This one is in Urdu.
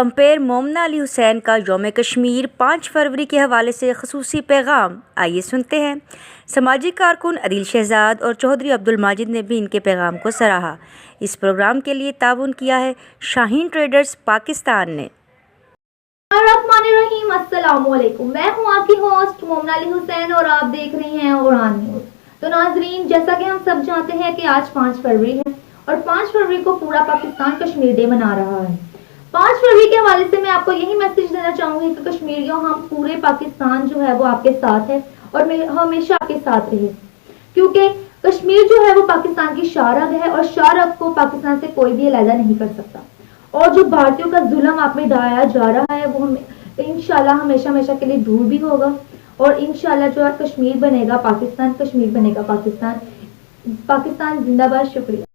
کمپیر مومنہ علی حسین کا یوم کشمیر 5 فروری کے حوالے سے خصوصی پیغام، آئیے سنتے ہیں۔ سماجی کارکن عدیل شہزاد اور چودھری عبدالماجد نے بھی ان کے پیغام کو سراہا۔ اس پروگرام کے لیے تعاون کیا ہے شاہین ٹریڈرز پاکستان نے۔ الرحمن الرحیم، السلام علیکم۔ میں ہوں آپ کی ہوسٹ مومنہ علی حسین اور آپ دیکھ رہے ہیں اڑان نیوز۔ تو ناظرین، جیسا کہ ہم سب جانتے ہیں کہ آج 5 فروری ہے اور 5 فروری کو پورا پاکستان کشمیر ڈے منا رہا ہے۔ 5 فروری کے حوالے سے میں آپ کو یہی میسج دینا چاہوں گی کہ کشمیریوں، ہم پورے پاکستان جو ہے وہ آپ کے ساتھ ہے اور ہمیشہ آپ کے ساتھ رہے، کیونکہ کشمیر جو ہے وہ پاکستان کی شاہراہ ہے اور شاہراہ کو پاکستان سے کوئی بھی علیحدہ نہیں کر سکتا۔ اور جو بھارتیوں کا ظلم آپ میں ڈھایا جا رہا ہے وہ انشاءاللہ ہمیشہ کے لیے دور بھی ہوگا، اور انشاءاللہ جو ہے کشمیر بنے گا پاکستان، کشمیر بنے گا پاکستان۔ پاکستان زندہ باد۔ شکریہ۔